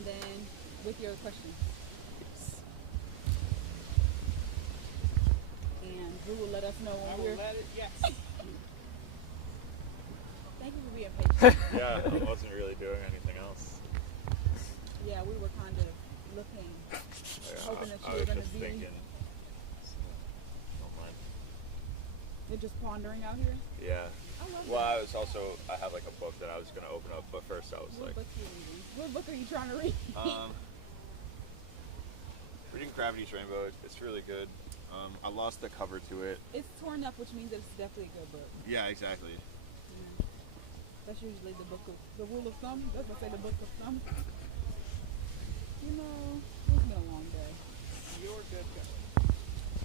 and then with your questions. And Drew will let us know when we're... Yes. Thank you for being patient. Yeah, I wasn't really doing anything else. Yeah, we were kind of looking, hoping that you were going to be... Thinking. Don't mind. You're just pondering out here? Yeah. I love Well, that. I have like a book that I was going to open up, but first I was What like... book are you reading? What book are you trying to read? Reading Gravity's Rainbow, it's really good. I lost the cover to it. It's torn up, which means it's definitely a good book. Yeah, exactly. Yeah. That's usually the rule of thumb. That's what I say, the book of thumb. You know, it's been a long day. You're good.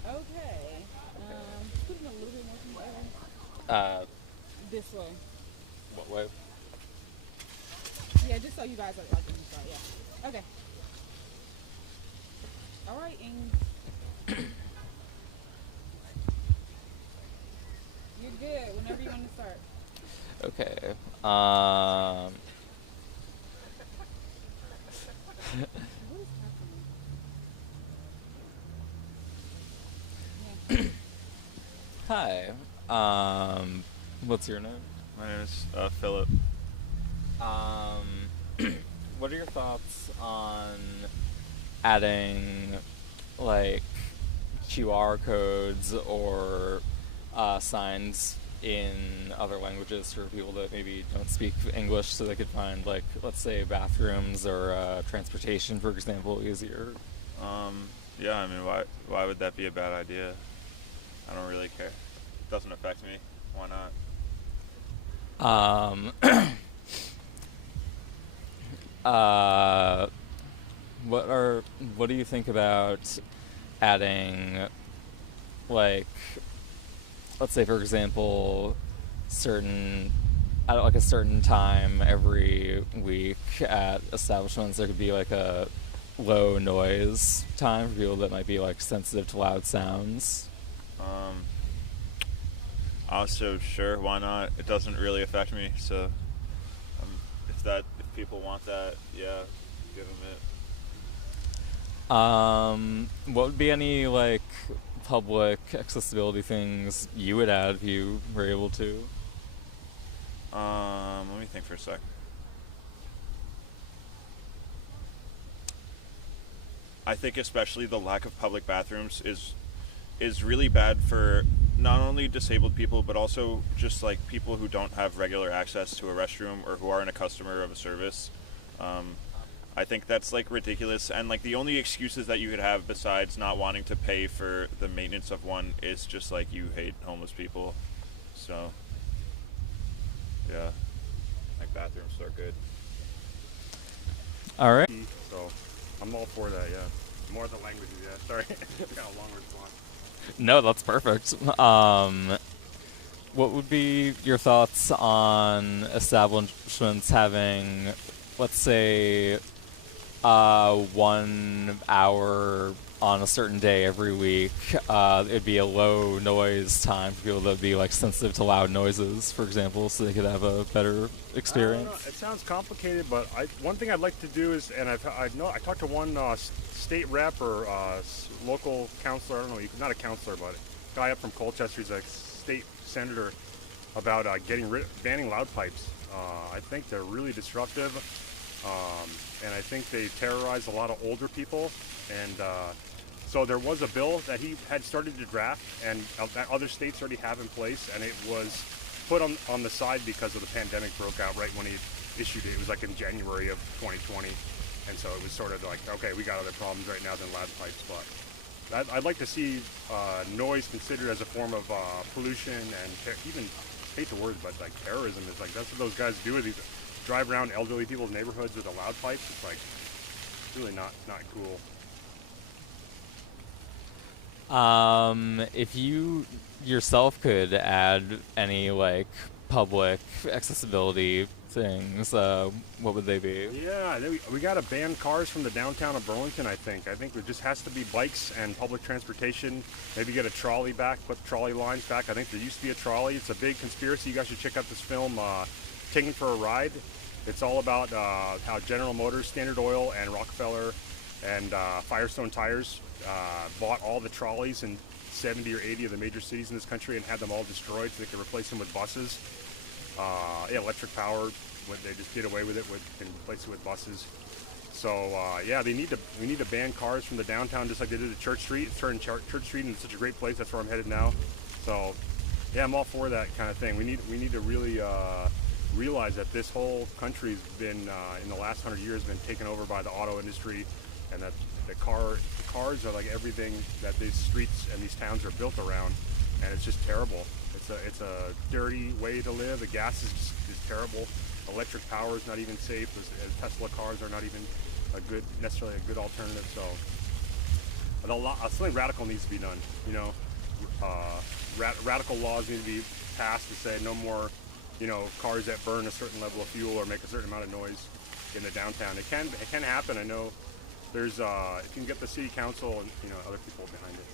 Okay. Put in a little bit more together. This way. What way? Yeah, just so you guys are like in the start. Yeah. Okay. All right, and you're good whenever you want to start. Okay. What is happening? Hi. What's your name? My name is Philip. What are your thoughts on adding, like, QR codes or signs in other languages for people that maybe don't speak English, so they could find, like, let's say bathrooms or transportation, for example, easier? Yeah, I mean, why would that be a bad idea? I don't really care. It doesn't affect me. Why not? What do you think about adding, like, let's say, for example, at a certain time every week at establishments, there could be like a low noise time for people that might be like sensitive to loud sounds. Also, sure, why not? It doesn't really affect me, so if people want that, yeah, give them it. What would be any like public accessibility things you would add if you were able to? Let me think for a sec. I think especially the lack of public bathrooms is really bad for not only disabled people, but also just like people who don't have regular access to a restroom or who aren't a customer of a service. I think that's like ridiculous, and like the only excuses that you could have besides not wanting to pay for the maintenance of one is just like you hate homeless people. So yeah, like bathrooms are good. All right. So I'm all for that, yeah. More of the languages, yeah. Sorry. Got a long response. No, that's perfect. What would be your thoughts on establishments having, let's say, 1 hour on a certain day every week? It'd be a low noise time for people that would be like sensitive to loud noises, for example, so they could have a better experience. It sounds complicated, but one thing I'd like to do is, and I talked to one state rep or local counselor. I don't know, not a counselor, but a guy up from Colchester. He's a state senator about banning loud pipes. I think they're really disruptive, and I think they terrorize a lot of older people. And so there was a bill that he had started to draft, and that other states already have in place, and it was put on the side because of the pandemic broke out right when he issued it. It was like in January of 2020, and so it was sort of like, okay, we got other problems right now than loud pipes. But I'd like to see noise considered as a form of pollution and even, I hate the word, but like terrorism is like, that's what those guys do, is these drive around elderly people's neighborhoods with the loud pipes. It's like really not cool. If you yourself could add any like public accessibility things, what would they be? Yeah, we got to ban cars from the downtown of Burlington, I think. I think there just has to be bikes and public transportation. Maybe get a trolley back, put trolley lines back. I think there used to be a trolley. It's a big conspiracy. You guys should check out this film, Taken for a Ride. It's all about how General Motors, Standard Oil, and Rockefeller and Firestone Tires bought all the trolleys in 70 or 80 of the major cities in this country and had them all destroyed so they could replace them with buses. Electric power, when they just did away with it and replace it with buses. So yeah, we need to ban cars from the downtown just like they did at Church Street. It's turned Church Street into such a great place. That's where I'm headed now. So yeah, I'm all for that kind of thing. We need to really realize that this whole country's been in the last 100 years been taken over by the auto industry, and that the cars are like everything that these streets and these towns are built around, and it's just terrible. It's a dirty way to live. The gas is terrible. Electric power is not even safe. Tesla cars are not even necessarily a good alternative. So something radical needs to be done. You know, radical laws need to be passed to say no more, you know, cars that burn a certain level of fuel or make a certain amount of noise in the downtown. It can happen. I know there's if you can get the city council and, you know, other people behind it.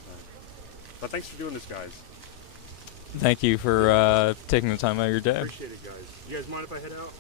But thanks for doing this, guys. Thank you for taking the time out of your day. Appreciate it, guys. You guys mind if I head out?